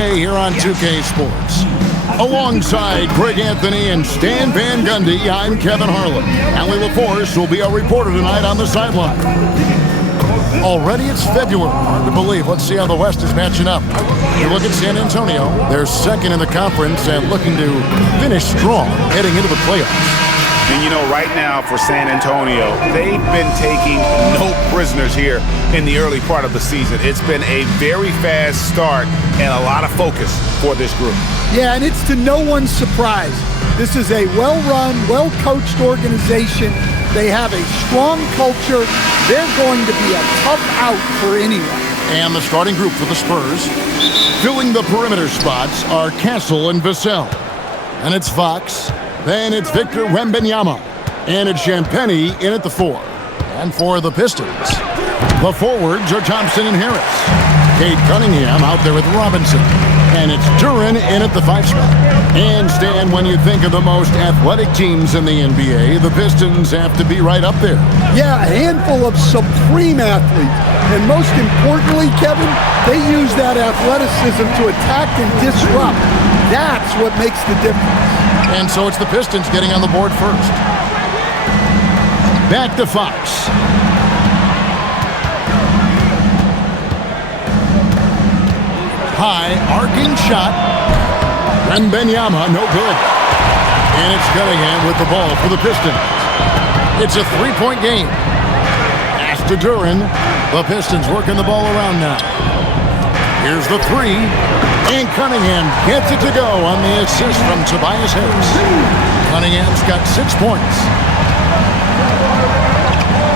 Here on 2K Sports. Alongside Greg Anthony and Stan Van Gundy, I'm Kevin Harlan. Allie LaForce will be our reporter tonight on the sideline. Already it's February. Hard to believe. Let's see how the West is matching up. You look at San Antonio. They're second in the conference and looking to finish strong heading into the playoffs. And you know, right now for San Antonio, they've been taking no prisoners here in the early part of the season. It's been a very fast start and a lot of focus for this group. Yeah, and it's to no one's surprise. This is a well-run, well-coached organization. They have a strong culture. They're going to be a tough out for anyone. And the starting group for the Spurs, filling the perimeter spots, are Castle and Vassell. And it's Fox. Then it's Victor Wembanyama. And it's Champagnie in at the 4. And for the Pistons, the forwards are Thompson and Harris. Cade Cunningham out there with Robinson. And it's Duren in at the 5 spot. And Stan, when you think of the most athletic teams in the NBA, the Pistons have to be right up there. Yeah, a handful of supreme athletes. And most importantly, Kevin, they use that athleticism to attack and disrupt. That's what makes the difference. And so it's the Pistons getting on the board first. Back to Fox. High, arcing shot. Wembanyama, no good. And it's Cunningham with the ball for the Pistons. It's a 3-point game. Pass to Duren. The Pistons working the ball around now. Here's the 3. And Cunningham gets it to go on the assist from Tobias Harris. Cunningham's got 6 points.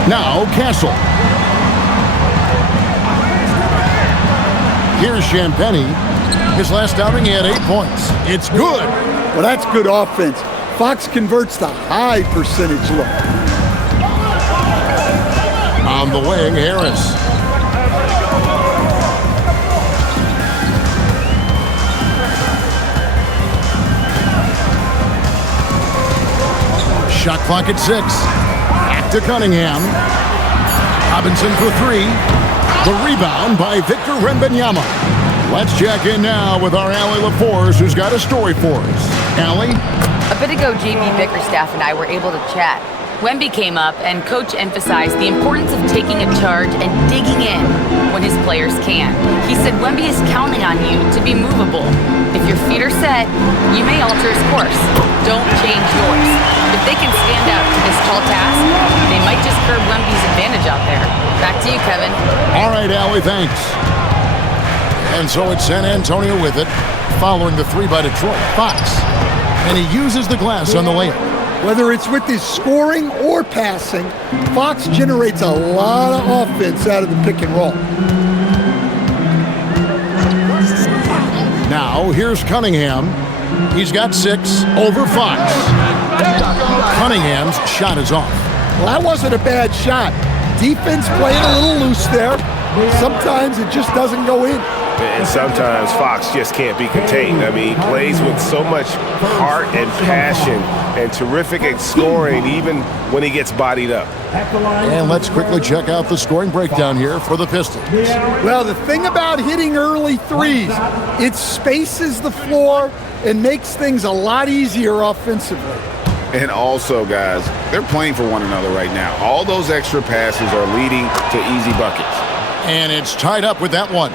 Now Castle. Here's Champagnie. His last outing, he had 8 points. It's good. Well, that's good offense. Fox converts the high percentage look. On the wing, Harris. Shot clock at 6. Back to Cunningham. Robinson for 3. The rebound by Victor Wembanyama. Let's check in now with our Allie LaForce, who's got a story for us. Allie? A bit ago, JB Bickerstaff and I were able to chat. Wemby came up, and Coach emphasized the importance of taking a charge and digging in when his players can. He said Wemby is counting on you to be movable. If your feet are set, you may alter his course. Don't change yours. If they can stand up to this tall task, they might just curb Wemby's advantage out there. Back to you, Kevin. All right, Allie, thanks. And so it's San Antonio with it, following the 3 by Detroit. Fox. And he uses the glass on the layup. Whether it's with his scoring or passing, Fox generates a lot of offense out of the pick and roll. Now, here's Cunningham. He's got 6 over Fox. Cunningham's shot is off. Well, that wasn't a bad shot. Defense playing a little loose there. Sometimes it just doesn't go in. And sometimes Fox just can't be contained. I mean, he plays with so much heart and passion and terrific at scoring even when he gets bodied up. And let's quickly check out the scoring breakdown here for the Pistons. Well, the thing about hitting early threes, it spaces the floor and makes things a lot easier offensively. And also, guys, they're playing for one another right now. All those extra passes are leading to easy buckets. And it's tied up with that one.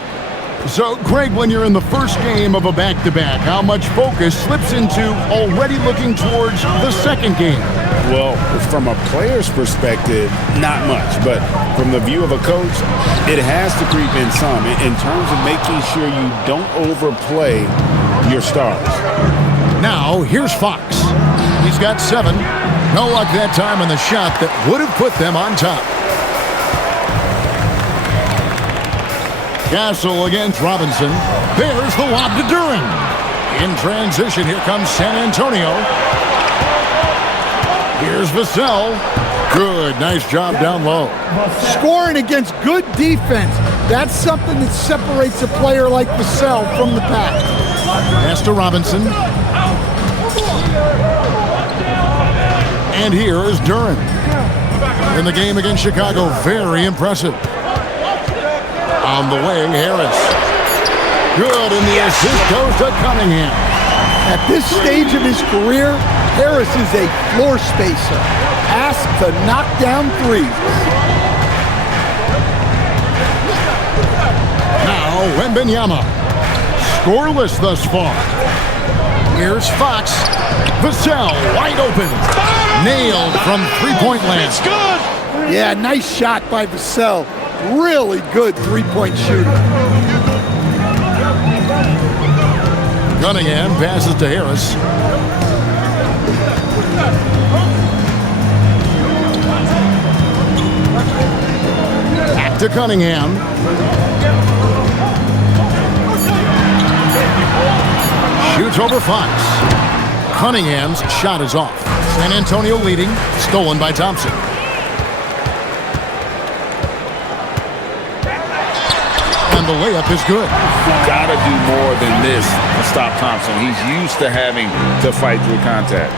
So, Greg, when you're in the first game of a back-to-back, how much focus slips into already looking towards the second game? Well, from a player's perspective, not much. But from the view of a coach, it has to creep in some in terms of making sure you don't overplay your stars. Now, here's Fox. He's got 7. No luck that time on the shot that would have put them on top. Castle against Robinson. There's the lob to Duren. In transition, here comes San Antonio. Here's Vassell. Good, nice job down low. Scoring against good defense. That's something that separates a player like Vassell from the pack. Pass to Robinson. And here is Duren. In the game against Chicago, very impressive. On the wing, Harris. Good, and the assist goes to Cunningham. At this stage of his career, Harris is a floor spacer, asked to knock down threes. Now, Wembanyama. Scoreless thus far. Here's Fox. Vassell wide open. Nailed from three-point land. It's good. Yeah, nice shot by Vassell. Really good three-point shooter. Cunningham passes to Harris. Back to Cunningham. Shoots over Fox. Cunningham's shot is off. San Antonio leading. Stolen by Thompson. And the layup is good. Gotta do more than this to stop Thompson. He's used to having to fight through contact.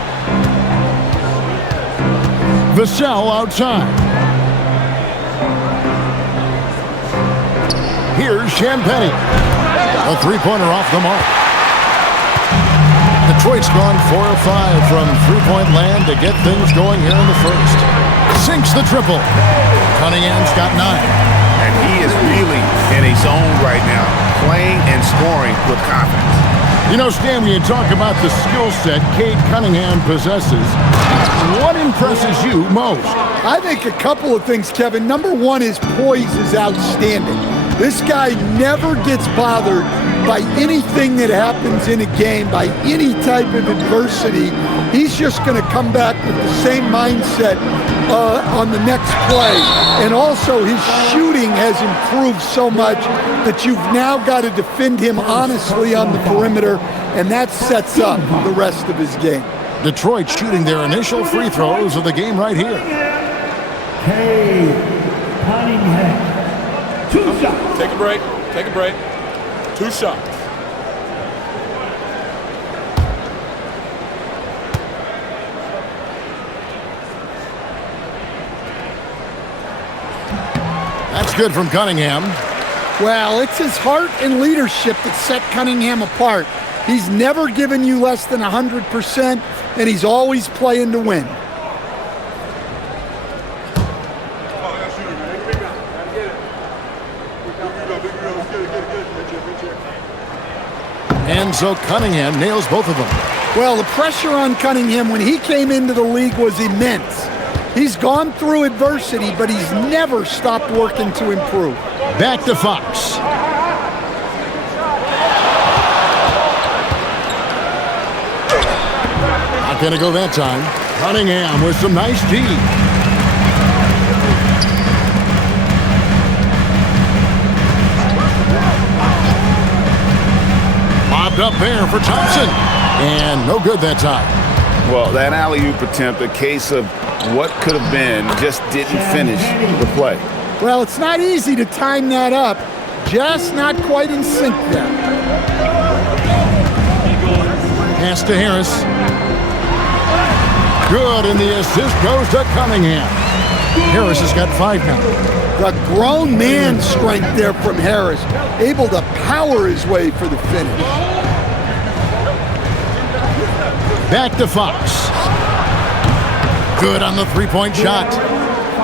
Vassell outside. Here's Champagny. A three-pointer off the mark. Detroit's gone 4 of 5 from three-point land to get things going here in the first. Sinks the triple. Cunningham's got 9. And he is really in a zone right now, playing and scoring with confidence. You know, Stan, when you talk about the skill set Cade Cunningham possesses, what impresses you most? I think a couple of things, Kevin. Number one, his poise is outstanding. This guy never gets bothered by anything that happens in a game, by any type of adversity. He's just going to come back with the same mindset on the next play. And also his shooting has improved so much that you've now got to defend him honestly on the perimeter, and that sets up the rest of his game. Detroit shooting their initial free throws of the game right here. Cade Cunningham. 2 shots. Take a break. Take a break. 2 shots. That's good from Cunningham. Well, it's his heart and leadership that set Cunningham apart. He's never given you less than 100%, and he's always playing to win. And so Cunningham nails both of them. Well, the pressure on Cunningham when he came into the league was immense. He's gone through adversity, but he's never stopped working to improve. Back to Fox. Not going to go that time. Cunningham with some nice D. Bobbed up there for Thompson. And no good that time. Well, that alley-oop attempt, a case of what could have been, just didn't finish the play. Well, it's not easy to time that up. Just not quite in sync there. Pass to Harris. Good, and the assist goes to Cunningham. Harris has got 5 now. The grown man strength there from Harris, able to power his way for the finish. Back to Fox. Good on the three-point shot.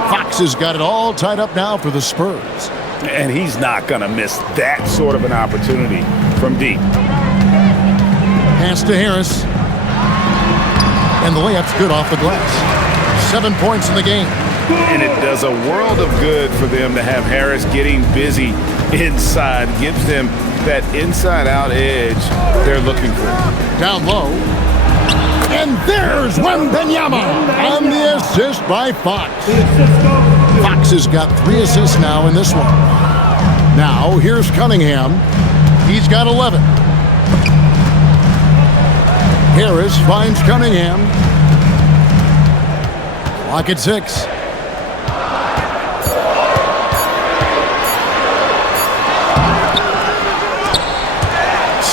Fox has got it all tied up now for the Spurs. And he's not going to miss that sort of an opportunity from deep. Pass to Harris. And the layup's good off the glass. 7 points in the game. And it does a world of good for them to have Harris getting busy inside. Gives them that inside-out edge they're looking for. Down low. And there's Wembanyama on the assist by Fox. Fox has got 3 assists now in this one. Now, here's Cunningham. He's got 11. Harris finds Cunningham. Clock at 6.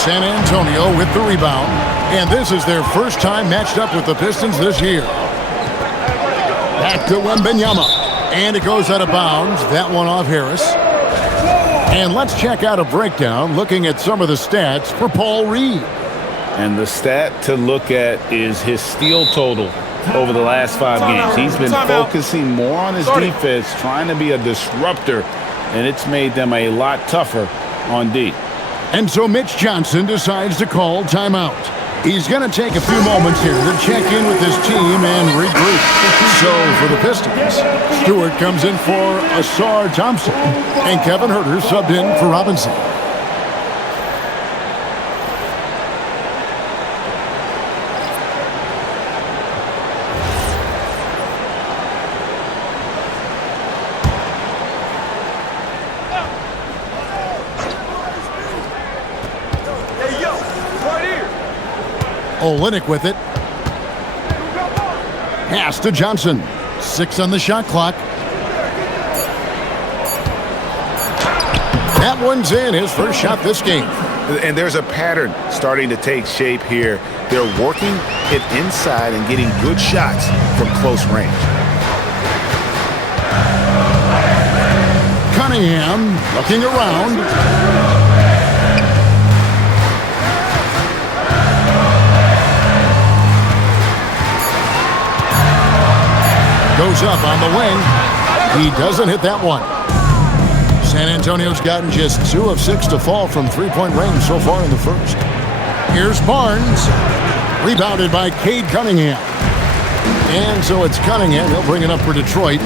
San Antonio with the rebound. And this is their first time matched up with the Pistons this year. Back to Wembanyama. And it goes out of bounds. That one off Harris. And let's check out a breakdown looking at some of the stats for Paul Reed. And the stat to look at is his steal total over the last 5 games. He's been focusing more on his defense, trying to be a disruptor, and it's made them a lot tougher on D. And so Mitch Johnson decides to call timeout. He's going to take a few moments here to check in with his team and regroup. So for the Pistons, Stewart comes in for Asar Thompson, and Kevin Huerter subbed in for Robinson. Olynyk with it. Pass to Johnson. 6 on the shot clock. That one's in, his first shot this game. And there's a pattern starting to take shape here. They're working it inside and getting good shots from close range. Cunningham looking around. Goes up on the wing. He doesn't hit that one. San Antonio's gotten just 2 of 6 to fall from three-point range so far in the first. Here's Barnes. Rebounded by Cade Cunningham. And so it's Cunningham. He'll bring it up for Detroit.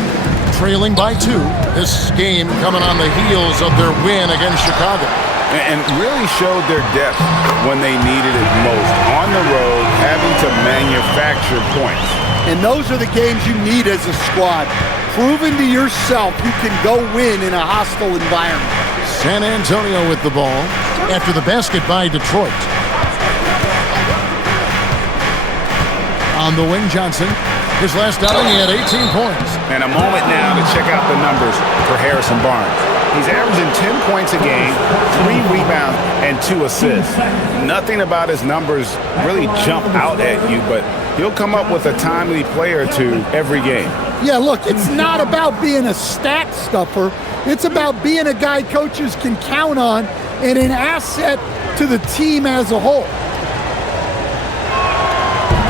Trailing by 2. This game coming on the heels of their win against Chicago. And really showed their depth when they needed it most. On the road, having to manufacture points. And those are the games you need as a squad. Proving to yourself you can go win in a hostile environment. San Antonio with the ball after the basket by Detroit. On the wing, Johnson. His last outing, he had 18 points. And a moment now to check out the numbers for Harrison Barnes. He's averaging 10 points a game, 3 rebounds, and 2 assists. Nothing about his numbers really jump out at you, but he'll come up with a timely play or two every game. Yeah, look, it's not about being a stat stuffer. It's about being a guy coaches can count on and an asset to the team as a whole.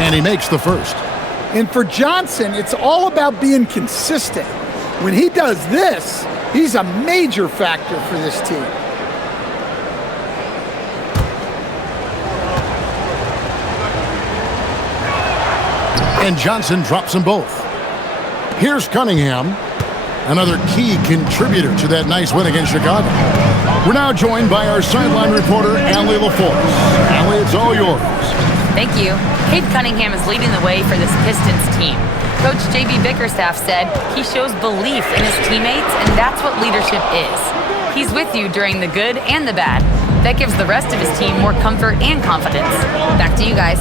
And he makes the first. And for Johnson, it's all about being consistent. When he does this, he's a major factor for this team. And Johnson drops them both. Here's Cunningham, another key contributor to that nice win against Chicago. We're now joined by our sideline reporter, Allie LaForce. Allie, it's all yours. Thank you. Cade Cunningham is leading the way for this Pistons team. Coach J.B. Bickerstaff said he shows belief in his teammates, and that's what leadership is. He's with you during the good and the bad. That gives the rest of his team more comfort and confidence. Back to you guys.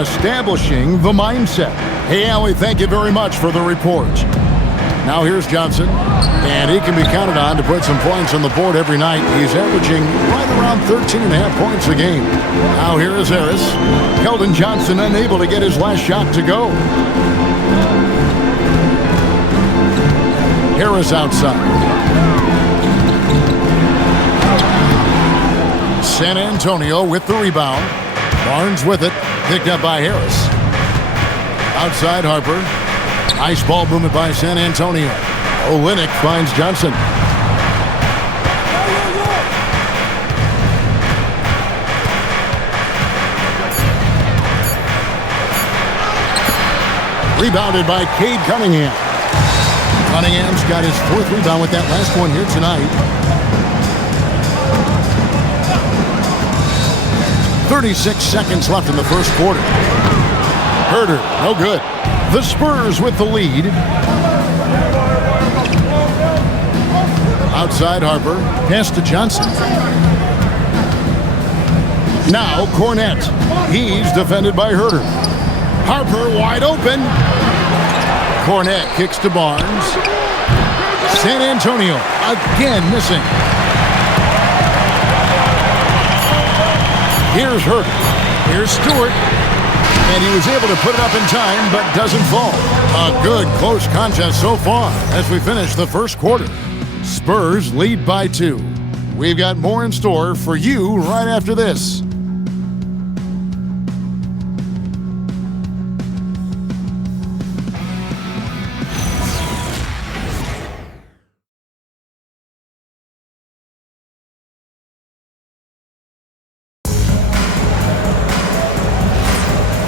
Establishing the mindset. Hey, Allie, thank you very much for the report. Now here's Johnson, and he can be counted on to put some points on the board every night. He's averaging right around 13.5 points a game. Now here is Harris. Keldon Johnson unable to get his last shot to go. Harris outside. San Antonio with the rebound. Barnes with it. Picked up by Harris. Outside Harper. Nice ball movement by San Antonio. Olynyk finds Johnson. Rebounded by Cade Cunningham. Cunningham's got his 4th rebound with that last one here tonight. 36 seconds left in the first quarter. Huerter, no good. The Spurs with the lead. Outside Harper, pass to Johnson. Now Cornette. He's defended by Huerter. Harper wide open. Cornette kicks to Barnes. San Antonio again missing. Here's Huerter. Here's Stewart. And he was able to put it up in time, but doesn't fall. A good close contest so far as we finish the first quarter. Spurs lead by 2. We've got more in store for you right after this.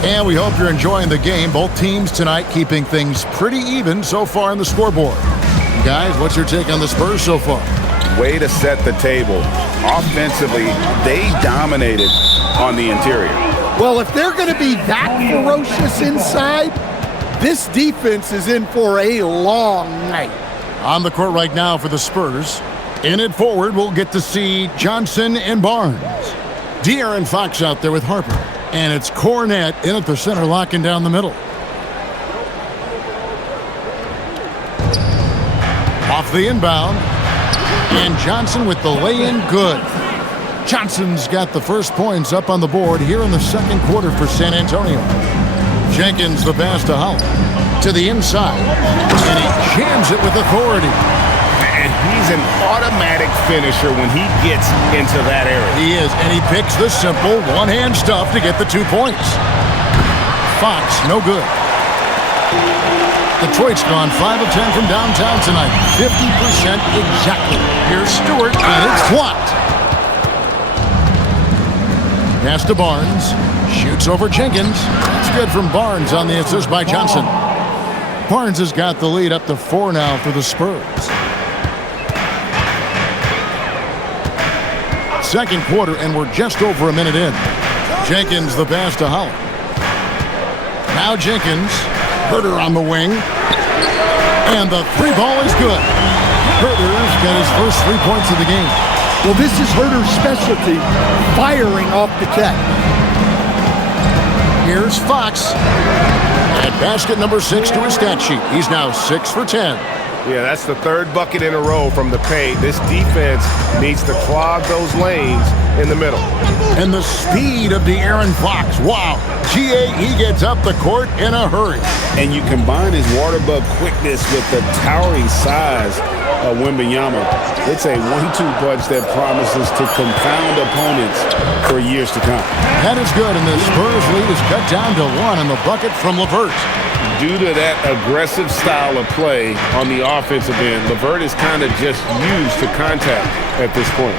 And we hope you're enjoying the game. Both teams tonight keeping things pretty even so far on the scoreboard. Guys, what's your take on the Spurs so far? Way to set the table. Offensively, they dominated on the interior. Well, if they're going to be that ferocious inside, this defense is in for a long night. On the court right now for the Spurs. In it forward, we'll get to see Johnson and Barnes. De'Aaron Fox out there with Harper. And it's Cornette in at the center, locking down the middle. Off the inbound. And Johnson with the lay-in good. Johnson's got the first points up on the board here in the second quarter for San Antonio. Jenkins the pass to Howell. To the inside. And he jams it with authority. And he's an automatic finisher when he gets into that area. He is, and he picks the simple one-hand stuff to get the 2 points. Fox, no good. Detroit's gone 5 of 10 from downtown tonight. 50% exactly. Here's Stewart, and it's blocked. Pass to Barnes. Shoots over Jenkins. It's good from Barnes on the assist by Johnson. Barnes has got the lead up to 4 now for the Spurs. Second quarter, and we're just over a minute in. Jenkins the pass to Howell. Now Jenkins. Herter on the wing. And the 3 ball is good. Herter's got his first 3 points of the game. Well, this is Herter's specialty, firing off the catch. Here's Fox. At basket number 6 to his stat sheet. He's now 6 for 10. Yeah, that's the 3rd bucket in a row from the paint. This defense needs to clog those lanes in the middle. And the speed of De'Aaron Fox. Wow. He gets up the court in a hurry. And you combine his water bug quickness with the towering size of Wembanyama. It's a 1-2 punch that promises to confound opponents for years to come. That is good, and the Spurs lead is cut down to 1 on the bucket from LeVert. Due to that aggressive style of play on the offensive end, LeVert is kind of just used to contact at this point.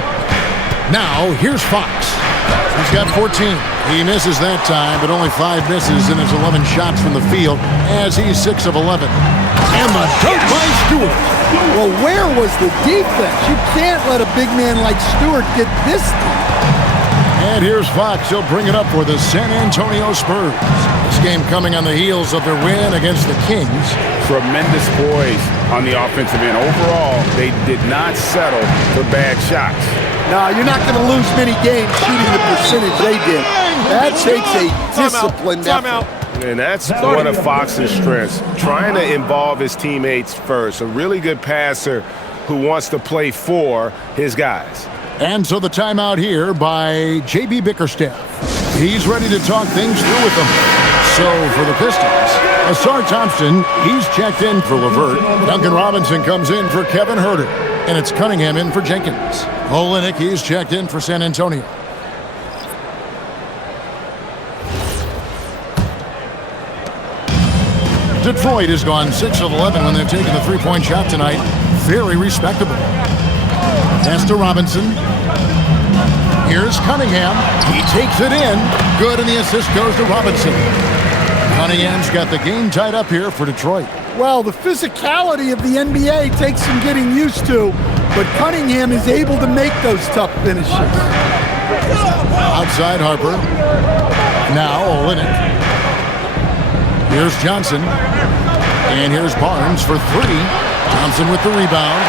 Now, here's Fox. He's got 14. He misses that time, but only 5 misses in his 11 shots from the field as he's 6 of 11. And the dunk by Stewart. Well, where was the defense? You can't let a big man like Stewart get this deep. And here's Fox. He'll bring it up for the San Antonio Spurs. This game coming on the heels of their win against the Kings. Tremendous poise on the offensive end. Overall, they did not settle for bad shots. No, you're not going to lose many games shooting the percentage they did. That takes a disciplined effort. And that's one of Fox's strengths, trying to involve his teammates first. A really good passer who wants to play for his guys. And so the timeout here by J.B. Bickerstaff. He's ready to talk things through with them. So for the Pistons, Asar Thompson, he's checked in for LeVert. Duncan Robinson comes in for Kevin Herter. And it's Cunningham in for Jenkins. Olynyk, he's checked in for San Antonio. Detroit has gone 6 of 11 when they've taken the 3-point shot tonight. Very respectable. Pass to Robinson. Here's Cunningham. He takes it in. Good, and the assist goes to Robinson. Cunningham's got the game tied up here for Detroit. Well, the physicality of the NBA takes some getting used to, but Cunningham is able to make those tough finishes. Outside Harper. Now Olynyk. Here's Johnson. And here's Barnes for 3. Thompson with the rebound.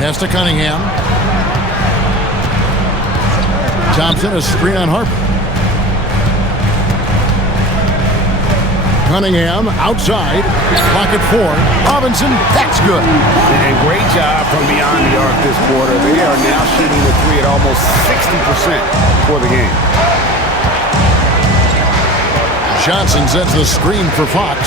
Pass to Cunningham. Thompson, a screen on Harper. Cunningham outside. Clock at 4. Robinson, that's good. And great job from beyond the arc this quarter. They are now shooting the 3 at almost 60% for the game. Johnson sets the screen for Fox.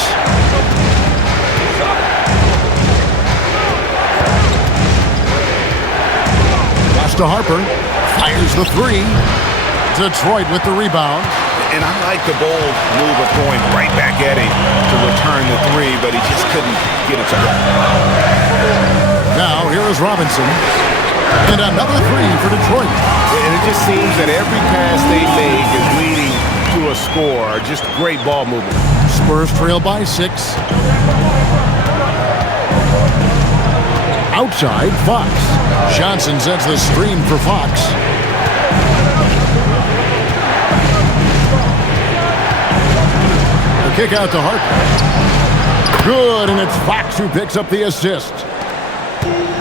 to Harper. Fires the three. Detroit with the rebound. And I like the bold move of going right back at him to return the three, but he just couldn't get it to go. Now, here is Robinson. And another three for Detroit. And it just seems that every pass they make is leading to a score. Just great ball movement. Spurs trail by 6. Outside, Fox. Johnson sets the screen for Fox. The kick out to Harper. Good, and it's Fox who picks up the assist.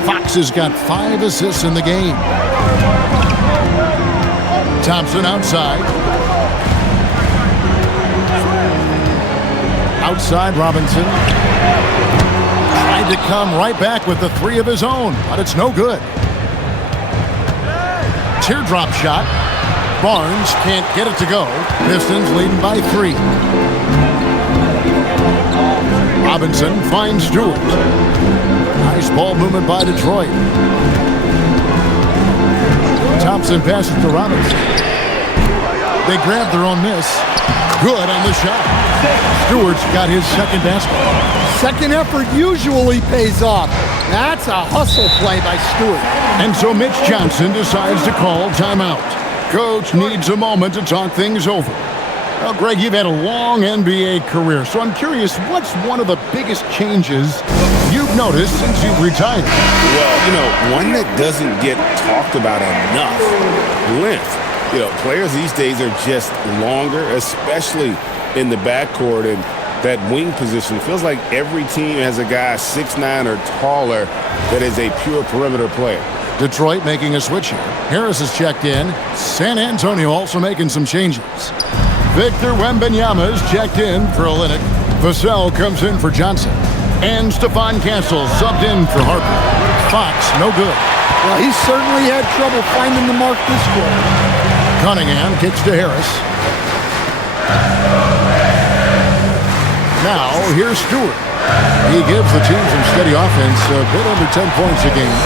Fox has got 5 assists in the game. Thompson outside. Outside, Robinson. Tried to come right back with the 3 of his own, but it's no good. Teardrop shot. Barnes can't get it to go. Pistons leading by 3. Robinson finds Stewart. Nice ball movement by Detroit. Thompson passes to Robinson. They grab their own miss. Good on the shot. Stewart's got his second basket. Second effort usually pays off. That's a hustle play by Stewart. And so Mitch Johnson decides to call timeout. Coach needs a moment to talk things over. Well, Greg, you've had a long NBA career, so I'm curious, what's one of the biggest changes you've noticed since you've retired? Well, one that doesn't get talked about enough, length. Players these days are just longer, especially in the backcourt and that wing position. It feels like every team has a guy 6'9" or taller that is a pure perimeter player. Detroit making a switch here. Harris is checked in. San Antonio also making some changes. Victor Wembanyama is checked in for Olynyk. Vassell comes in for Johnson. And Stephon Castle subbed in for Harper. Fox, no good. Well, he certainly had trouble finding the mark this quarter. Cunningham kicks to Harris. Now, here's Stewart. He gives the team some steady offense, a bit under 10 points a game.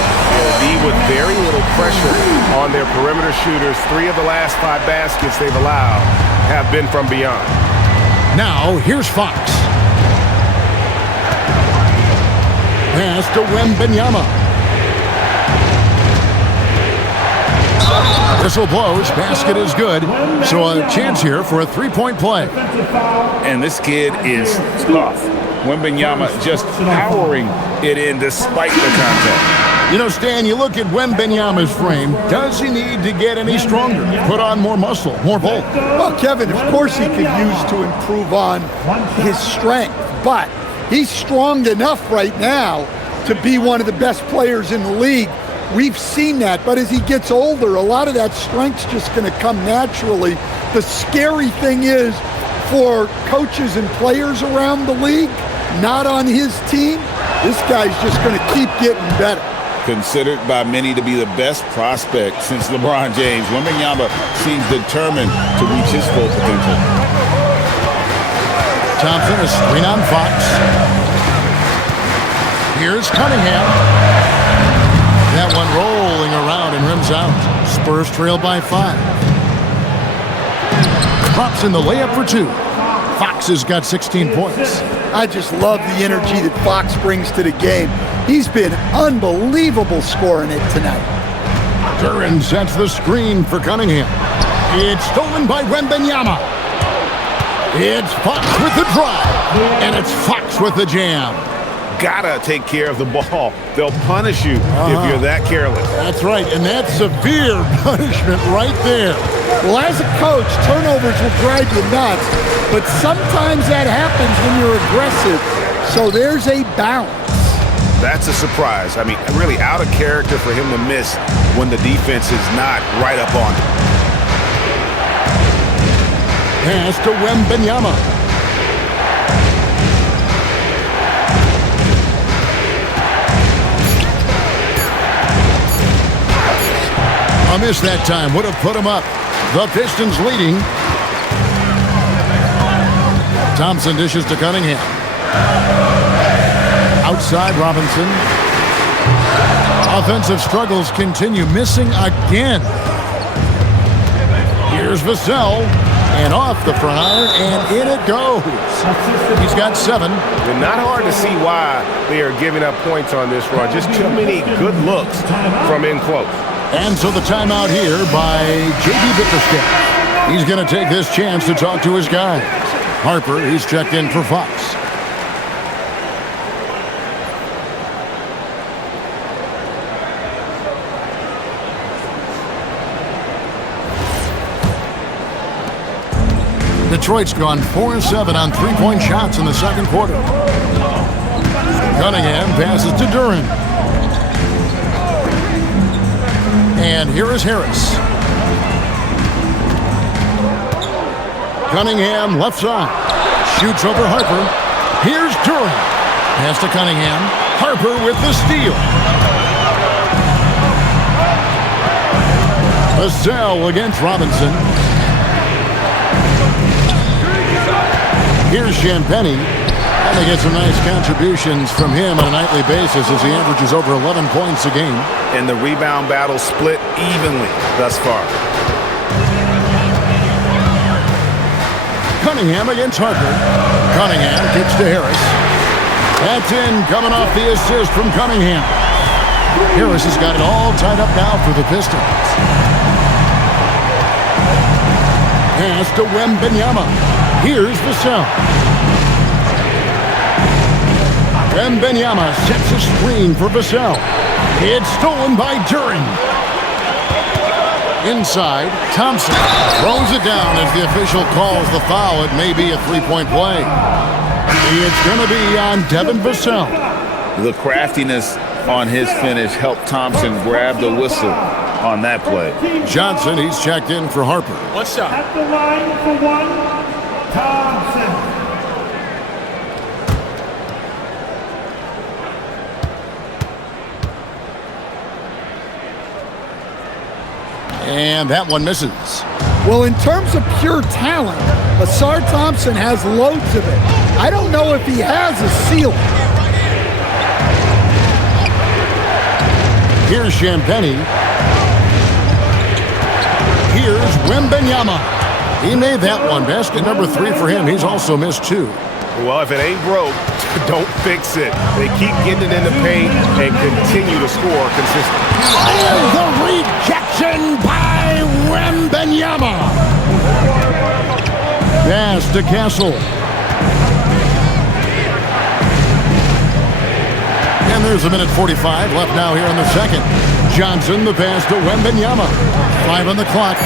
With very little pressure on their perimeter shooters. 3 of the last 5 baskets they've allowed have been from beyond. Now, here's Fox. Pass to Wembanyama. Whistle blows. Basket is good. So a chance here for a 3-point play. And this kid is tough. Wembanyama just powering it in despite the contact. Stan, you look at Wembanyama's frame. Does he need to get any stronger? Put on more muscle, more bulk? Well, Kevin, of course he could use to improve on his strength, but he's strong enough right now to be one of the best players in the league. We've seen that, but as he gets older, a lot of that strength's just going to come naturally. The scary thing is for coaches and players around the league, not on his team, this guy's just going to keep getting better. Considered by many to be the best prospect since LeBron James, Wembanyama seems determined to reach his full potential. Thompson, a screen on Fox. Here's Cunningham. That one rolling around and rims out. Spurs trail by 5. Drops in the layup for 2. Fox has got 16 points. I just love the energy that Fox brings to the game. He's been unbelievable scoring it tonight. Duran sets the screen for Cunningham. It's stolen by Wembanyama. It's Fox with the drive. And it's Fox with the jam. Gotta take care of the ball. They'll punish you if you're that careless. That's right, and that's severe punishment right there. Well, as a coach, turnovers will drive you nuts, but sometimes that happens when you're aggressive. So there's a balance. That's a surprise. I mean, really out of character for him to miss when the defense is not right up on him. Pass to Wembanyama. A miss that time would have put him up. The Pistons leading. Thompson dishes to Cunningham. Outside, Robinson. Offensive struggles continue, missing again. Here's Vassell, and off the front iron, and in it goes. He's got 7. And not hard to see why they are giving up points on this run. Just too many good looks from in close. And so the timeout here by J.B. Bickerstaff. He's going to take this chance to talk to his guys. Harper, he's checked in for Fox. Detroit's gone 4-7 on three-point shots in the second quarter. Cunningham passes to Duren. And here is Harris. Cunningham left side. Shoots over Harper. Here's Duren. Pass to Cunningham. Harper with the steal. Vassell against Robinson. Here's Champagnie. And they get some nice contributions from him on a nightly basis as he averages over 11 points a game. And the rebound battle split evenly thus far. Cunningham against Harper. Cunningham kicks to Harris. That's in, coming off the assist from Cunningham. Harris has got it all tied up now for the Pistons. Pass to Wembanyama. Here's Vassell. Wembanyama sets a screen for Vassell. It's stolen by Duren. Inside, Thompson throws it down as the official calls the foul. It may be a three-point play. It's going to be on Devin Vassell. The craftiness on his finish helped Thompson grab the whistle on that play. Johnson, he's checked in for Harper. One shot. At the line for 1, Thompson. And that one misses. Well, in terms of pure talent, Ausar Thompson has loads of it. I don't know if he has a ceiling. Here's Champagnie. Here's Wembanyama. He made that one. Basket number 3 for him. He's also missed 2. Well, if it ain't broke, don't fix it. They keep getting it in the paint and continue to score consistently. And the rejection by Wembanyama. Pass to Castle. And there's a minute 45 left now here in the second. Johnson, the pass to Wembanyama. 5 on the clock.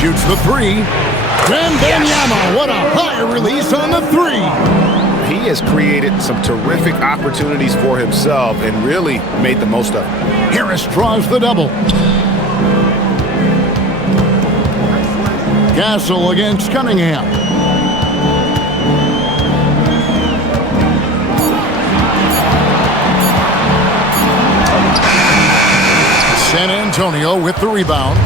Shoots the 3. Wembanyama, what a high release on the 3. He has created some terrific opportunities for himself and really made the most of it. Harris draws the double. Castle against Cunningham. San Antonio with the rebound.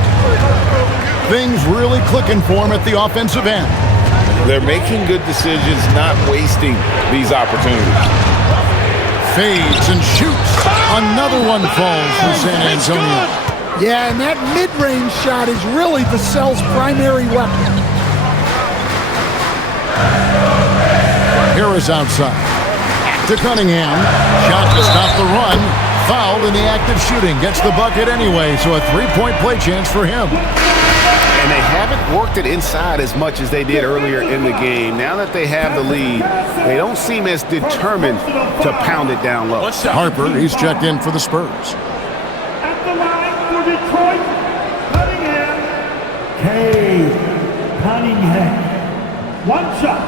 Things really clicking for him at the offensive end. They're making good decisions, not wasting these opportunities. Fades and shoots. Another one falls for San Antonio. Yeah, and that mid-range shot is really Vassell's primary weapon. Harris outside. To Cunningham. Shot to stop the run. Fouled in the act of shooting. Gets the bucket anyway, so a three-point play chance for him. And they haven't worked it inside as much as they did earlier in the game. Now that they have the lead, they don't seem as determined to pound it down low. Harper, he's checked in for the Spurs. At the line for Detroit, Cunningham. Cunningham. 1 shot.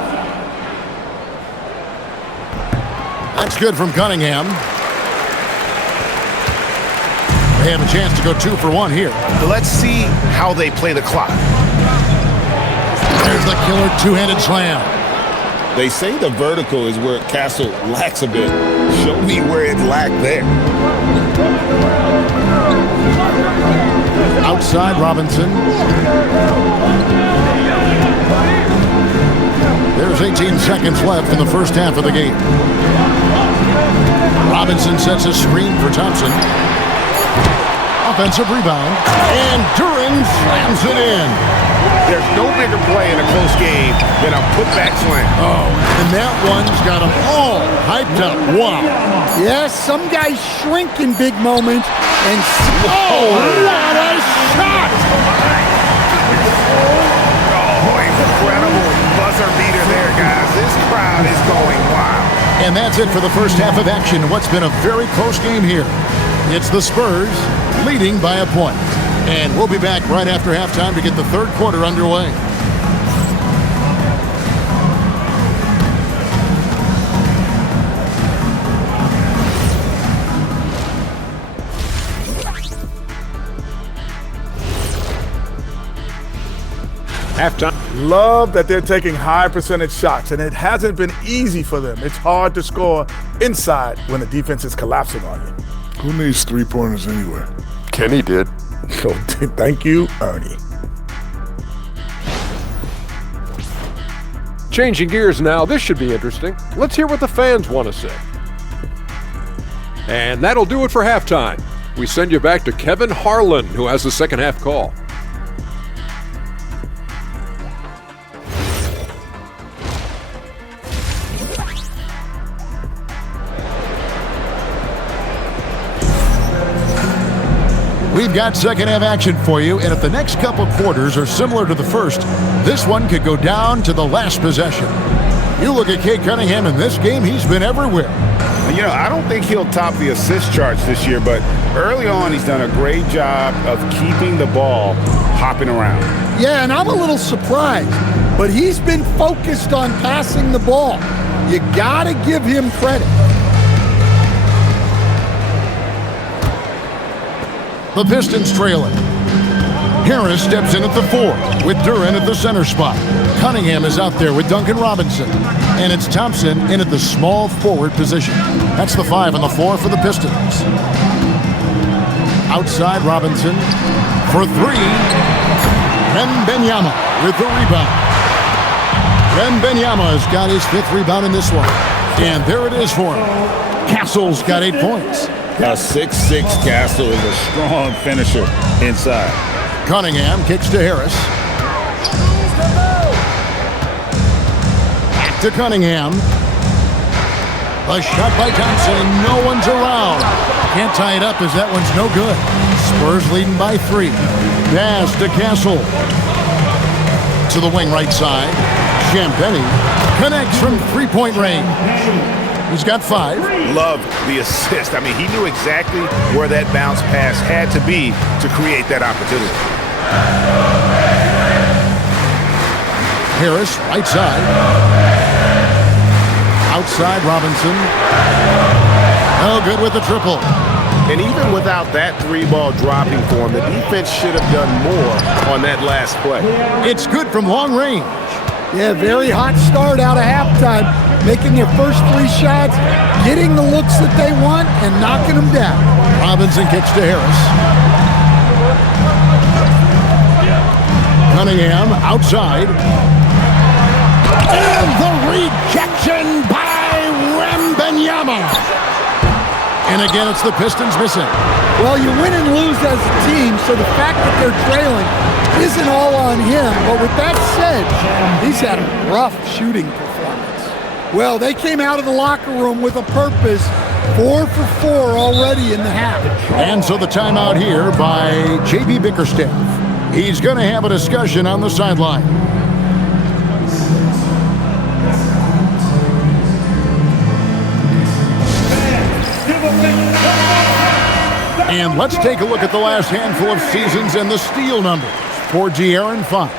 That's good from Cunningham. They have a chance to go 2 for 1 here. Let's see how they play the clock. There's the killer two-handed slam. They say the vertical is where Castle lacks a bit. Show me where it lacked there. Outside Robinson. There's 18 seconds left in the first half of the game. Robinson sets a screen for Thompson. Offensive rebound. And Duran slams it in. There's no bigger play in a close game than a putback slam. Oh, and that one's got them all hyped up. Wow. Yes, some guys shrink in big moments. And Oh, what a shot! Oh, incredible buzzer beater there, guys. This crowd is going wild. And that's it for the first half of action. What's been a very close game here. It's the Spurs leading by a point. And we'll be back right after halftime to get the third quarter underway. Halftime. Love that they're taking high percentage shots, and it hasn't been easy for them. It's hard to score inside when the defense is collapsing on you. Who needs three-pointers anyway? Kenny did. So thank you, Ernie. Changing gears now, this should be interesting. Let's hear what the fans want to say. And that'll do it for halftime. We send you back to Kevin Harlan, who has the second half call. We've got second half action for you, and if the next couple quarters are similar to the first, this one could go down to the last possession. You look at Cade Cunningham in this game, he's been everywhere. You know, I don't think he'll top the assist charts this year, but early on he's done a great job of keeping the ball hopping around. yeah, and I'm a little surprised, but he's been focused on passing the ball. You got to give him credit. The Pistons trailing. Harris steps in at the 4 with Duran at the center spot. Cunningham is out there with Duncan Robinson. And it's Thompson in at the small forward position. That's the 5 on the floor for the Pistons. Outside Robinson for 3. Wembanyama with the rebound. Wembanyama has got his 5th rebound in this one. And there it is for him. Castle's got 8 points. A 6'6" Castle is a strong finisher inside. Cunningham kicks to Harris. Back to Cunningham. A shot by Thompson. No one's around. Can't tie it up as that one's no good. Spurs leading by 3. Pass to Castle. To the wing right side. Champagnie connects from 3-point range. He's got 5. Love the assist. I mean, he knew exactly where that bounce pass had to be to create that opportunity. Harris, right side. Outside Robinson. No good with the triple. And even without that 3-ball dropping for him, the defense should have done more on that last play. It's good from long range. Yeah, very hot start out of halftime. Making their first 3 shots, getting the looks that they want, and knocking them down. Robinson kicks to Harris. Cunningham outside. And the rejection by Wembanyama. And again, it's the Pistons missing. Well, you win and lose as a team, so the fact that they're trailing isn't all on him. But with that said, he's had a rough shooting performance. Well, they came out of the locker room with a purpose. 4 for 4 already in the half. And so the timeout here by J.B. Bickerstaff. He's going to have a discussion on the sideline. And let's take a look at the last handful of seasons and the steal numbers for De'Aaron Fox.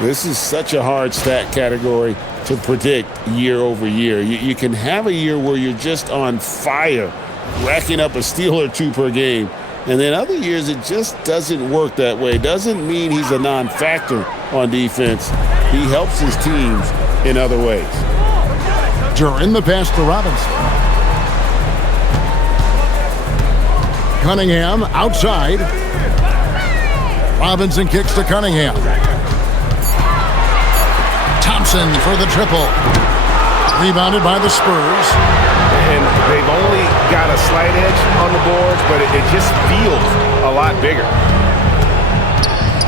This is such a hard stat category to predict year over year. You can have a year where you're just on fire, racking up a steal or 2 per game. And then other years, it just doesn't work that way. Doesn't mean he's a non-factor on defense. He helps his teams in other ways. Duran the pass to Robinson. Cunningham outside. Robinson kicks to Cunningham. Thompson for the triple. Rebounded by the Spurs. and they've only got a slight edge on the boards, but it just feels a lot bigger.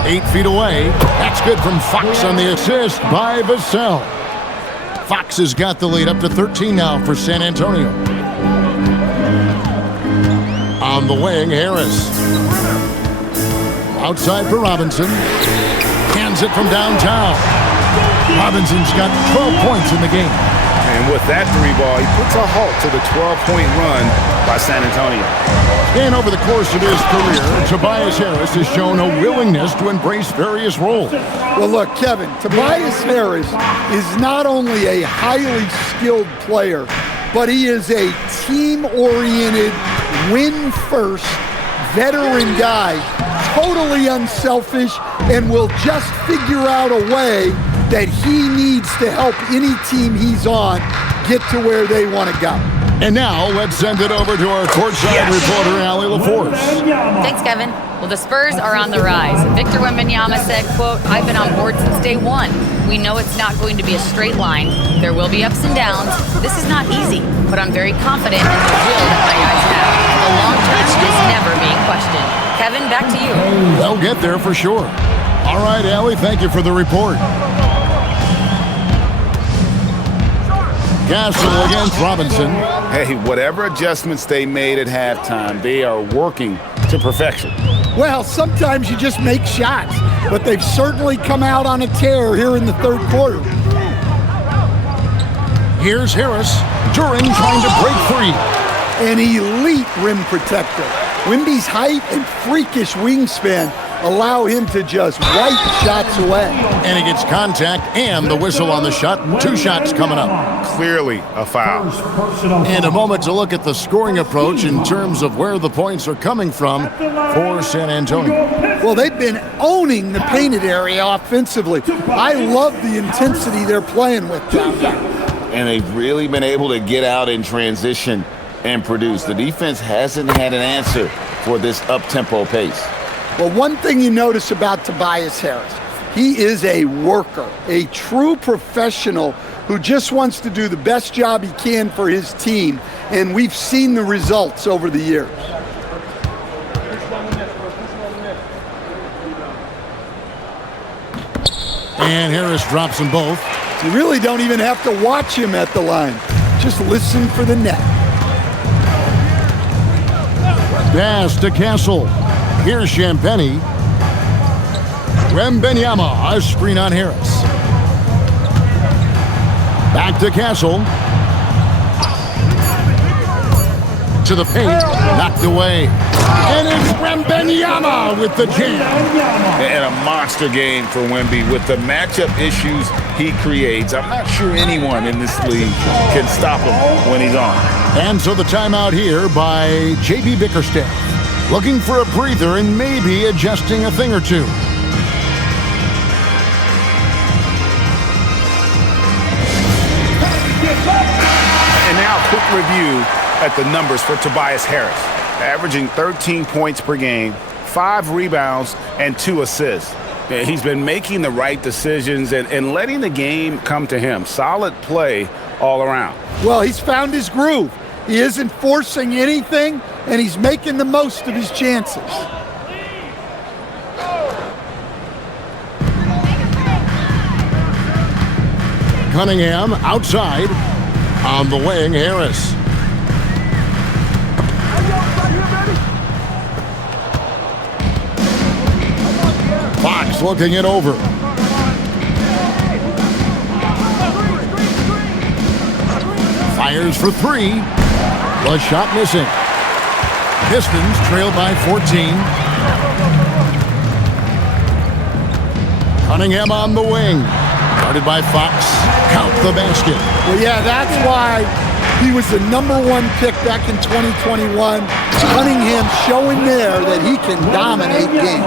8 feet away. That's good from Fox on the assist by Vassell. Fox has got the lead up to 13 now for San Antonio. On the wing, Harris. Outside for Robinson. Hands it from downtown. Robinson's got 12 points in the game. And with that three ball, he puts a halt to the 12-point run by San Antonio. And over the course of his career, Tobias Harris has shown a willingness to embrace various roles. Well, look, Kevin, Tobias Harris is not only a highly skilled player, but he is a team-oriented, win-first, veteran guy, totally unselfish, and will just figure out a way that he needs to help any team he's on get to where they want to go. And now let's send it over to our courtside reporter, Allie LaForce. Thanks, Kevin. Well, the Spurs are on the rise. Victor Wembanyama said, quote, "I've been on board since day one. We know it's not going to be a straight line. There will be ups and downs. This is not easy, but I'm very confident in the will that my guys have. The long term is never being questioned." Kevin, back to you. They'll get there for sure. All right, Allie, thank you for the report. Castle against Robinson. Hey, whatever adjustments they made at halftime, they are working to perfection. Well, sometimes you just make shots, but they've certainly come out on a tear here in the third quarter. Here's Harris. During trying to break free. An elite rim protector. Wemby's height and freakish wingspan allow him to just wipe shots away. And he gets contact and the whistle on the shot. 2 shots coming up. Clearly a foul. And a moment to look at the scoring approach in terms of where the points are coming from for San Antonio. Well, they've been owning the painted area offensively. I love the intensity they're playing with down there. And they've really been able to get out in transition and produce. The defense hasn't had an answer for this up-tempo pace. Well, one thing you notice about Tobias Harris, he is a worker, a true professional who just wants to do the best job he can for his team, and we've seen the results over the years. And Harris drops them both. You really don't even have to watch him at the line. Just listen for the net. Pass to Castle. Here's Champagny. Wembanyama, a screen on Harris. Back to Castle. To the paint, knocked away. And it's Wembanyama with the jam. And a monster game for Wemby with the matchup issues he creates. I'm not sure anyone in this league can stop him when he's on. And so the timeout here by J.B. Bickerstaff. Looking for a breather and maybe adjusting a thing or two. And now a quick review at the numbers for Tobias Harris. Averaging 13 points per game, 5 rebounds, and 2 assists. He's been making the right decisions and letting the game come to him. Solid play all around. Well, he's found his groove. He isn't forcing anything, and he's making the most of his chances. Cunningham outside. On the wing, Harris. Fox looking it over. Fires for 3. The shot missing. Pistons trailed by 14. Cunningham on the wing. Guarded by Fox. Count the basket. Well, yeah, that's why he was the #1 pick back in 2021. Cunningham showing there that he can dominate games.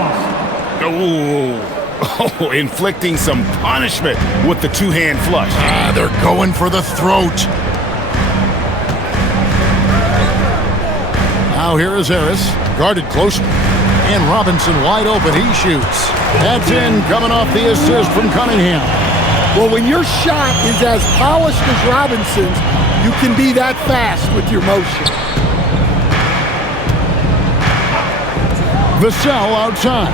Oh, inflicting some punishment with the 2-hand flush. They're going for the throat. Now here is Harris, guarded close, and Robinson wide open. He shoots. That's in, coming off the assist from Cunningham. Well, when your shot is as polished as Robinson's, You can be that fast with your motion. Vassell outside.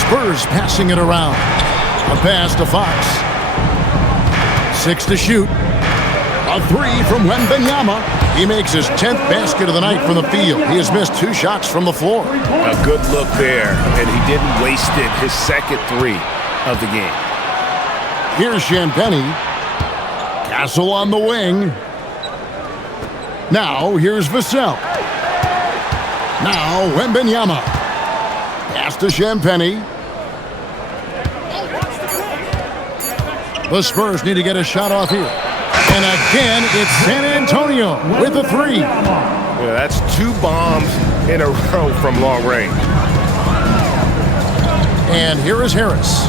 Spurs passing it around. A pass to Fox. 6 to shoot. A 3 from Wembanyama. He makes his 10th basket of the night from the field. He has missed 2 shots from the floor. A good look there, and he didn't waste it. His second 3 of the game. Here's Champagnie. Castle on the wing. Now here's Vassell. Now Wembanyama. Pass to Champagnie. The Spurs need to get a shot off here. And again, it's San Antonio with a 3. Yeah, that's 2 bombs in a row from long range. And here is Harris.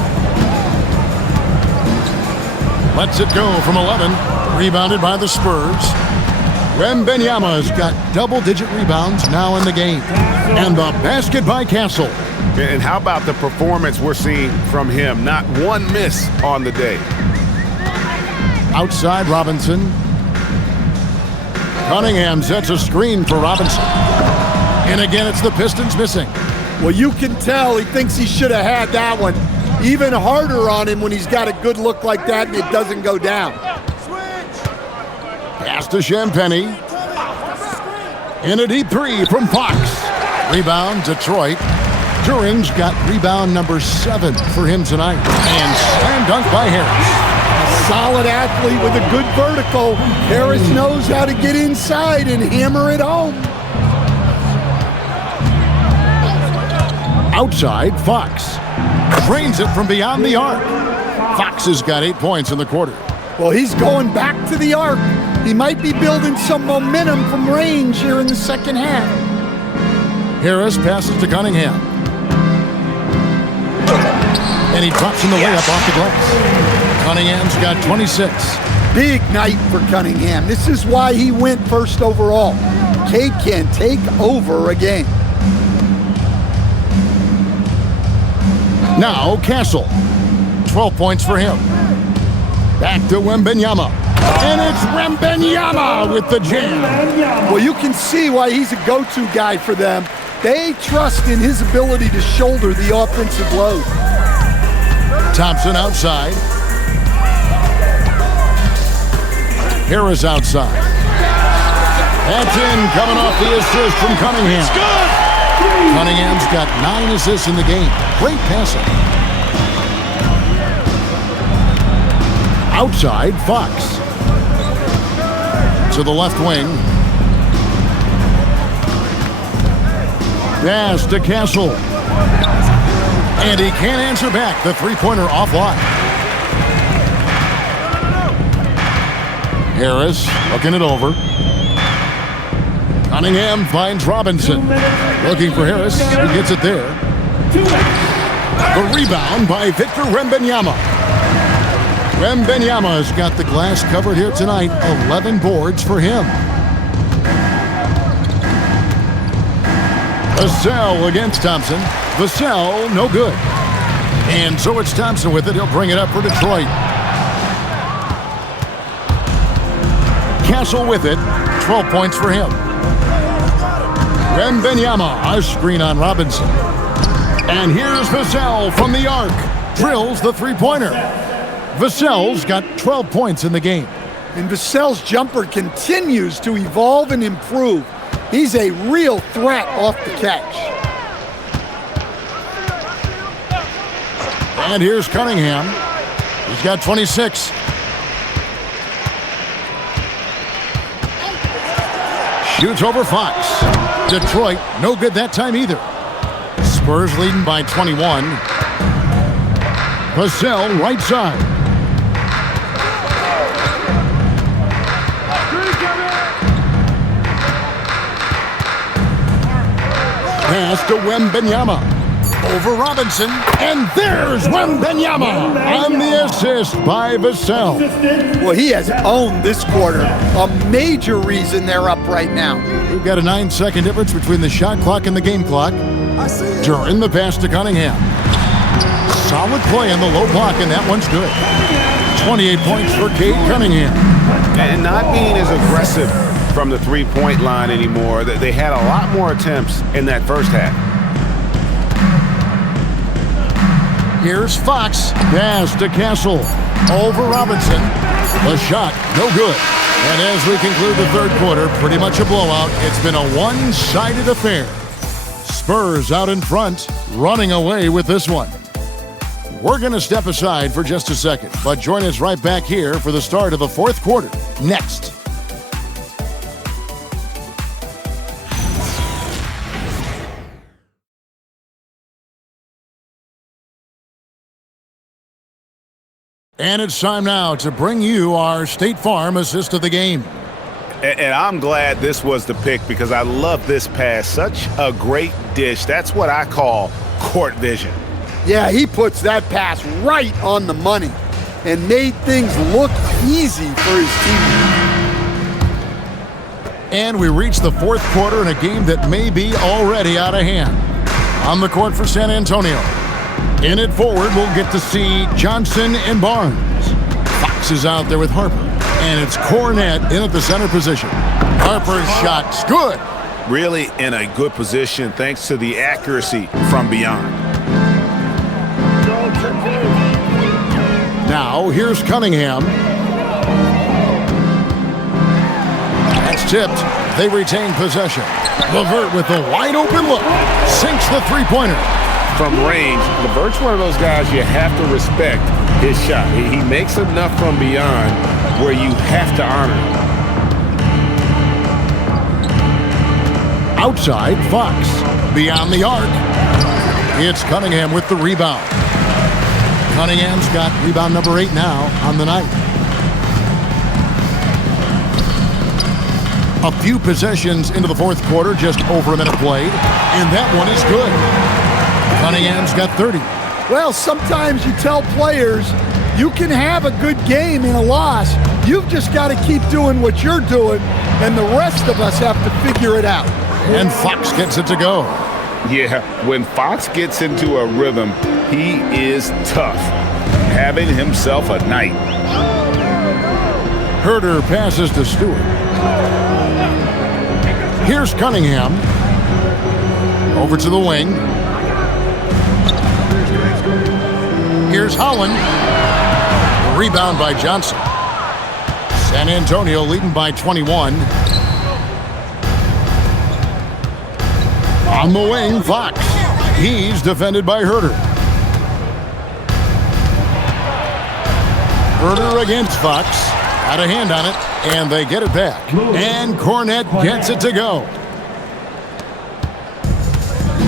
Lets it go from 11. Rebounded by the Spurs. Wembanyama's got double-digit rebounds now in the game. And the basket by Castle. And how about the performance we're seeing from him? Not one miss on the day. Outside Robinson. Cunningham sets a screen for Robinson. And again, it's the Pistons missing. Well, you can tell he thinks he should have had that one. Even harder on him when he's got a good look like that and it doesn't go down. Pass to Champagnie. In a deep 3 from Fox. Rebound, Detroit. Duran's got rebound number 7 for him tonight. And slam dunk by Harris. Solid athlete with a good vertical. Harris knows how to get inside and hammer it home. Outside, Fox. Drains it from beyond the arc. Fox has got 8 points in the quarter. Well, he's going back to the arc. He might be building some momentum from range here in the second half. Harris passes to Cunningham. And he drops in the layup off the glass. Cunningham's got 26. Big night for Cunningham. This is why he went first overall. Cade can take over a game. Now Castle. 12 points for him. Back to Wembanyama. And it's Wembanyama with the jam. Well, you can see why he's a go-to guy for them. They trust in his ability to shoulder the offensive load. Thompson outside. Harris outside. That's in, coming off the assist from Cunningham. It's good. Cunningham's got 9 assists in the game. Great passing. Outside, Fox. To the left wing. Pass to Castle. And he can't answer back. The three-pointer offline. Harris looking it over. Cunningham finds Robinson. Looking for Harris. He gets it there. The rebound by Victor Wembanyama. Wembanyama's got the glass covered here tonight. 11 boards for him. Vassell against Thompson. Vassell, no good. And so it's Thompson with it. He'll bring it up for Detroit. Castle with it. 12 points for him. Wembanyama, a screen on Robinson. And here's Vassell from the arc. Drills the three-pointer. Vassell's got 12 points in the game. And Vassell's jumper continues to evolve and improve. He's a real threat off the catch. And here's Cunningham. He's got 26. Shoots over Fox. Detroit, no good that time either. Spurs leading by 21. Vassell, right side. Pass to Wembanyama. Over Robinson. And there's Wembanyama on the assist by Vassell. Well, he has owned this quarter. A major reason they're up right now. We've got a 9-second difference between the shot clock and the game clock. During the pass to Cunningham. Solid play on the low block, and that one's good. 28 points for Cade Cunningham. and not being as aggressive from the three-point line anymore. They had a lot more attempts in that first half. Here's Fox. Pass to Castle. Over Robinson. The shot, no good. And as we conclude the third quarter, pretty much a blowout. It's been a one-sided affair. Spurs out in front, running away with this one. We're going to step aside for just a second, but join us right back here for the start of the fourth quarter next. And it's time now to bring you our State Farm assist of the game. And I'm glad this was the pick because I love this pass. Such a great dish. That's what I call court vision. Yeah, he puts that pass right on the money and made things look easy for his team. And we reach the fourth quarter in a game that may be already out of hand. On the court for San Antonio. In it forward, we'll get to see Johnson and Barnes. Fox is out there with Harper. And it's Cornette in at the center position. Harper's shot's good. Really in a good position thanks to the accuracy from beyond. Now, here's Cunningham. That's tipped. They retain possession. LeVert with the wide-open look. Sinks the three-pointer. From range, LeVert's one of those guys you have to respect his shot. He makes enough from beyond where you have to honor him. Outside, Fox. Beyond the arc. It's Cunningham with the rebound. Cunningham's got rebound number 8 now on the night. A few possessions into the fourth quarter, just over a minute played, and that one is good. Cunningham's got 30. Well, sometimes you tell players you can have a good game in a loss. You've just got to keep doing what you're doing, and the rest of us have to figure it out. And Fox gets it to go. Yeah, when Fox gets into a rhythm, he is tough, having himself a night. Herter passes to Stewart. Here's Cunningham. Over to the wing. Here's Holland. Rebound by Johnson. San Antonio leading by 21. On the wing, Fox. He's defended by Herter. Herter against Fox. Got a hand on it, and they get it back. And Cornette gets it to go.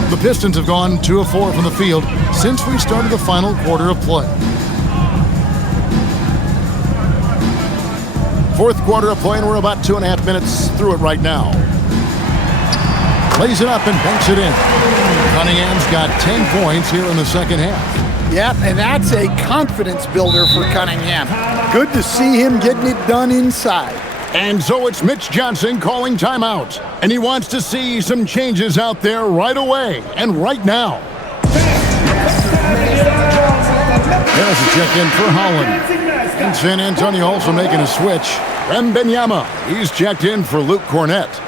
The Pistons have gone 2 of 4 from the field since we started the final quarter of play. Fourth quarter of play, and we're about 2.5 minutes through it right now. Plays it up and banks it in. Cunningham's got 10 points here in the second half. Yep, and that's a confidence builder for Cunningham. Good to see him getting it done inside. And so it's Mitch Johnson calling timeout. And he wants to see some changes out there right away and right now. There's a check-in for Holland. And San Antonio also making a switch. Wembanyama, he's checked in for Luke Cornette.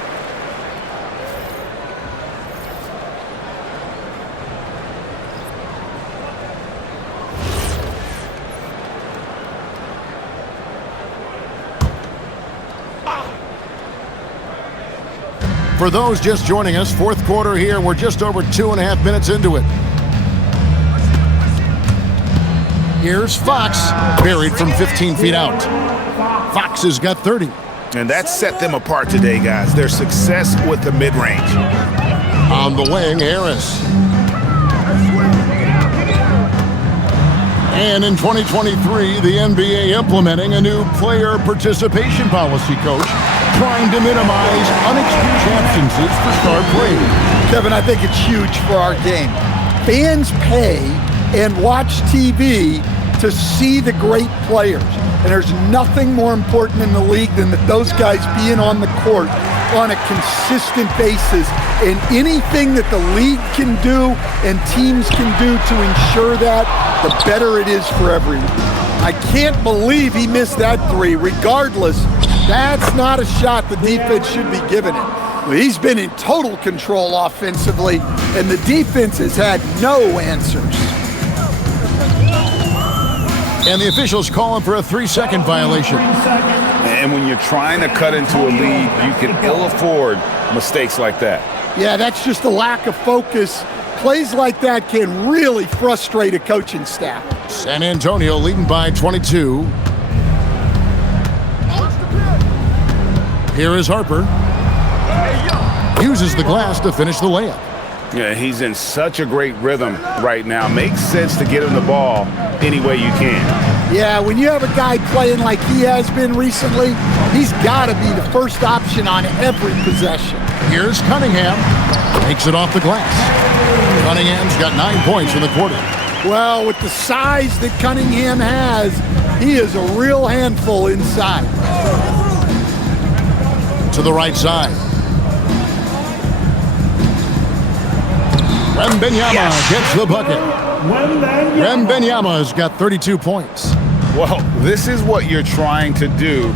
For those just joining us, fourth quarter here, we're just over 2.5 minutes into it. Here's Fox, buried from 15 feet out. Fox has got 30. And that set them apart today, guys. Their success with the mid-range. On the wing, Harris. And in 2023, the NBA implementing a new player participation policy, Coach, trying to minimize unexcused absences for star players. Kevin, I think it's huge for our game. Fans pay and watch TV to see the great players. And there's nothing more important in the league than that those guys being on the court on a consistent basis. And anything that the league can do and teams can do to ensure that, the better it is for everyone. I can't believe he missed that 3. Regardless, That's not a shot the defense should be giving him. He's been in total control offensively, and the defense has had no answers. And the officials call him for a 3-second violation. And when you're trying to cut into a lead, you can ill afford mistakes like that. Yeah, that's just a lack of focus. Plays like that can really frustrate a coaching staff. San Antonio leading by 22. Here is Harper. Uses the glass to finish the layup. Yeah, he's in such a great rhythm right now. Makes sense to get him the ball any way you can. Yeah, when you have a guy playing like he has been recently, he's got to be the first option on every possession. Here's Cunningham. Takes it off the glass. Cunningham's got 9 points in the quarter. Well, with the size that Cunningham has, he is a real handful inside. To the right side. Wembanyama gets the bucket. Wembanyama's got 32 points. Well, this is what you're trying to do.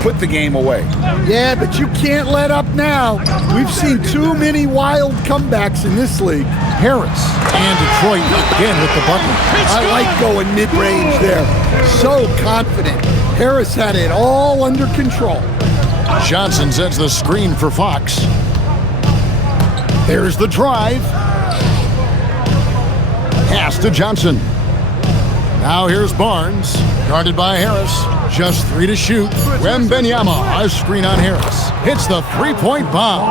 Put the game away. Yeah, but you can't let up now. We've seen too many wild comebacks in this league. Harris and Detroit again with the bucket. I like going mid-range there. So confident. Harris had it all under control. Johnson sets the screen for Fox. There's the drive. Pass to Johnson. Now here's Barnes, guarded by Harris. Just 3 to shoot. Wembanyama, a screen on Harris. Hits the three-point bomb.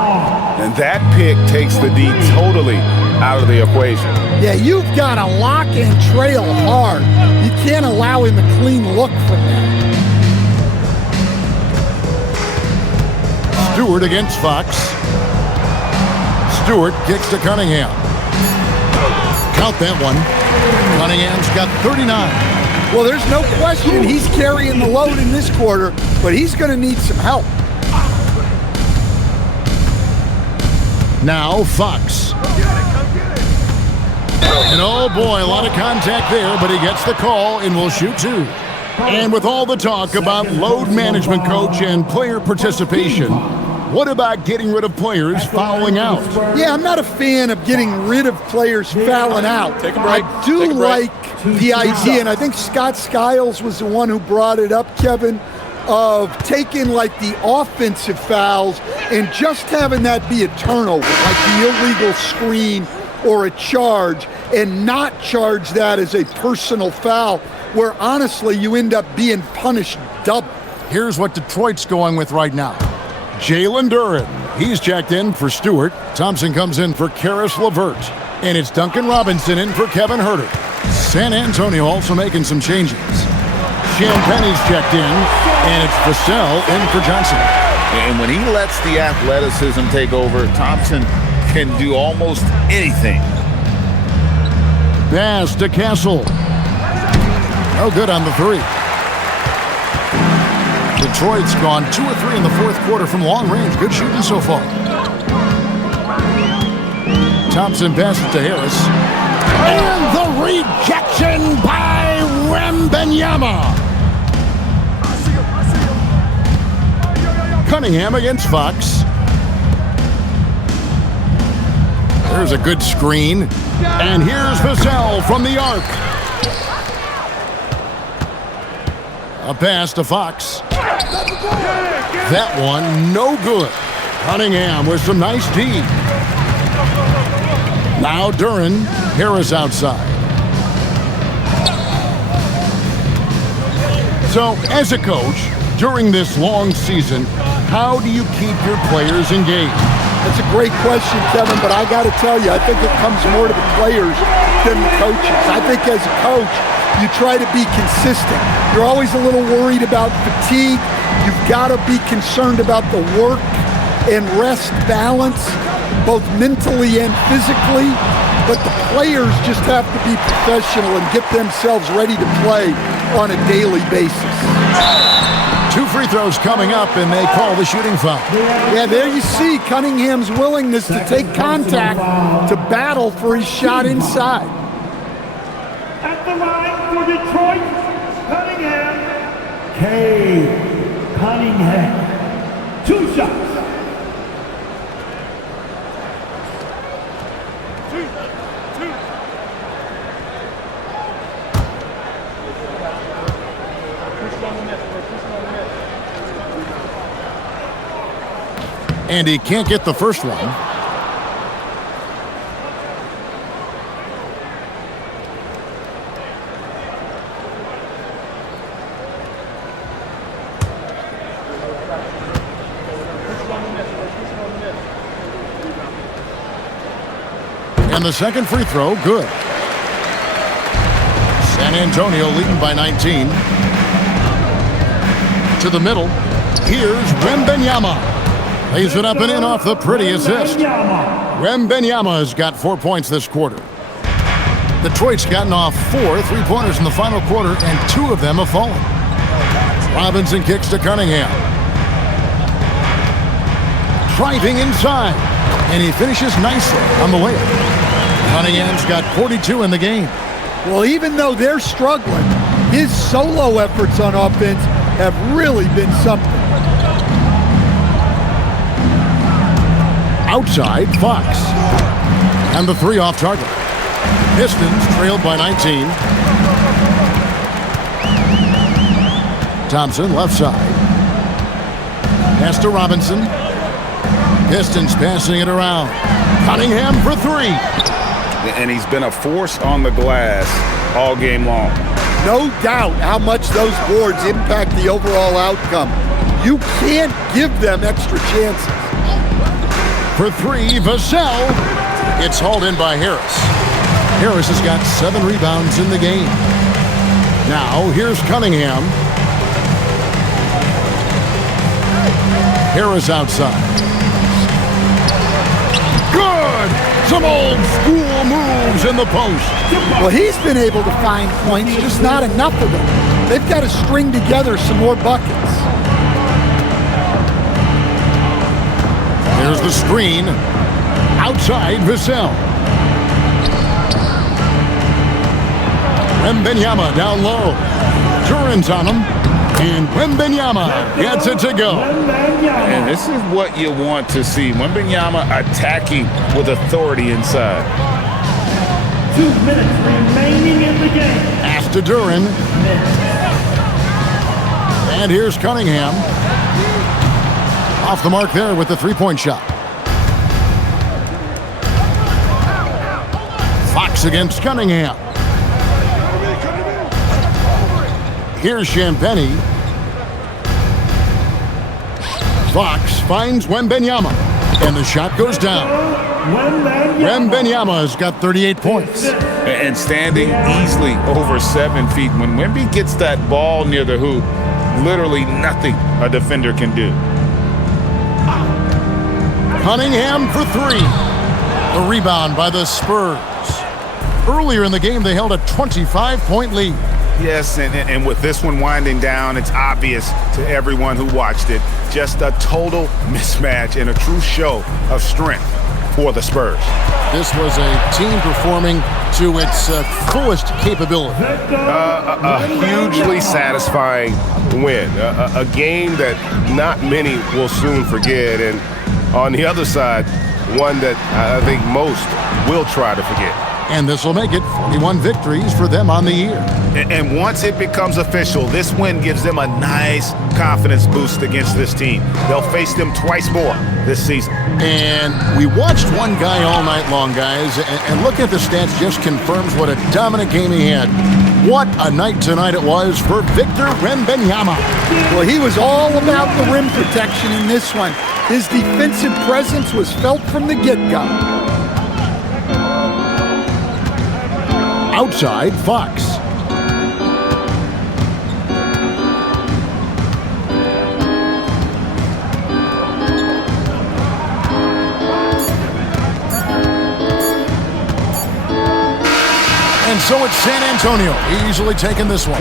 And that pick takes the D totally out of the equation. Yeah, you've got to lock and trail hard. You can't allow him a clean look from that. Stewart against Fox. Stewart kicks to Cunningham. Count that one. Cunningham's got 39. Well, there's no question he's carrying the load in this quarter, but he's going to need some help. Now Fox. And oh boy, a lot of contact there, but he gets the call and will shoot 2. And with all the talk about load management, coach, and player participation, what about getting rid of players fouling out? Yeah, I'm not a fan of getting rid of players fouling out. Take a break. I do like the idea, and I think Scott Skiles was the one who brought it up, Kevin, of taking like the offensive fouls and just having that be a turnover, like the illegal screen or a charge, and not charge that as a personal foul, where honestly you end up being punished double. Here's what Detroit's going with right now. Jalen Duren, he's checked in for Stewart. Thompson comes in for Karis LeVert. And it's Duncan Robinson in for Kevin Huerter. San Antonio also making some changes. Champagne's checked in, and it's Vassell in for Johnson. And when he lets the athleticism take over, Thompson can do almost anything. Pass to Castle. No good on the 3. Detroit's gone 2 or 3 in the fourth quarter from long range. Good shooting so far. Thompson passes to Harris. And the rejection by Wembanyama. Cunningham against Fox. There's a good screen. And here's Vassell from the arc. A pass to Fox. That one, no good. Cunningham with some nice D. Now Duren, Harris outside. So, as a coach, during this long season, how do you keep your players engaged? That's a great question, Kevin, but I got to tell you, I think it comes more to the players than the coaches. I think as a coach, you try to be consistent. You're always a little worried about fatigue. You've got to be concerned about the work and rest balance, both mentally and physically. But the players just have to be professional and get themselves ready to play on a daily basis. 2 free throws coming up, and they call the shooting foul. Yeah, there you see Cunningham's willingness to take contact, to battle for his shot inside. At the line for Detroit, Cunningham. Cunningham. 2 shots. And he can't get the first one. And the second free throw, good. San Antonio leading by 19. To the middle. Here's Wembanyama. Lays it up and in off the pretty assist. Wembanyama has got 4 points this quarter. Detroit's gotten off 4 3-pointers in the final quarter, and 2 of them have fallen. Robinson kicks to Cunningham. Driving inside, and he finishes nicely on the layup. Cunningham's got 42 in the game. Well, even though they're struggling, his solo efforts on offense have really been something. Outside, Fox. And the 3 off target. Pistons trailed by 19. Thompson, left side. Pass to Robinson. Pistons passing it around. Cunningham for 3. And he's been a force on the glass all game long. No doubt how much those boards impact the overall outcome. You can't give them extra chances. For 3, Vassell. It's hauled in by Harris. Harris has got 7 rebounds in the game. Now, here's Cunningham. Harris outside. Good! Some old school moves in the post. Well, he's been able to find points, just not enough of them. They've got to string together some more buckets. There's the screen. Outside, Vassell. Wembanyama down low. Duran's on him. And Wembanyama gets it to go. And this is what you want to see. Wembanyama attacking with authority inside. 2 minutes remaining in the game. Pass to Duran. And here's Cunningham. Off the mark there with the 3-point shot. Fox against Cunningham. Here's Champagnie. Fox finds Wembanyama. And the shot goes down. Wembanyama has got 38 points. And standing easily over 7 feet. When Wemby gets that ball near the hoop, literally nothing a defender can do. Cunningham for 3. The rebound by the Spurs. Earlier in the game, they held a 25-point lead. Yes, and with this one winding down, it's obvious to everyone who watched it. Just a total mismatch and a true show of strength for the Spurs. This was a team performing to its fullest capability. A hugely satisfying win. A game that not many will soon forget. And on the other side, one that I think most will try to forget. And this will make it 41 victories for them on the year. And once it becomes official, this win gives them a nice confidence boost against this team. They'll face them twice more this season. And we watched one guy all night long, guys, and looking at the stats just confirms what a dominant game he had. What a night tonight it was for Victor Wembanyama. Well, he was all about the rim protection in this one. His defensive presence was felt from the get-go. Outside, Fox. And And so it's San Antonio easily taking this one.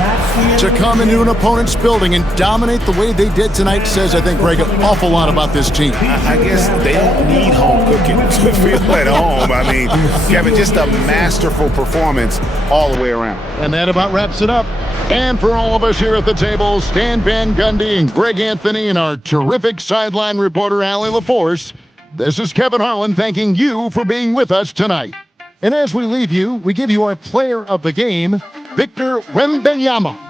To come into an opponent's building and dominate the way they did tonight says, I think, Greg, an awful lot about this team. I guess they don't need home cooking to feel at home. I mean, Kevin, just a masterful performance all the way around. And that about wraps it up. And for all of us here at the table, Stan Van Gundy and Greg Anthony and our terrific sideline reporter, Allie LaForce, this is Kevin Harlan thanking you for being with us tonight. And as we leave you, we give you our player of the game, Victor Wembanyama.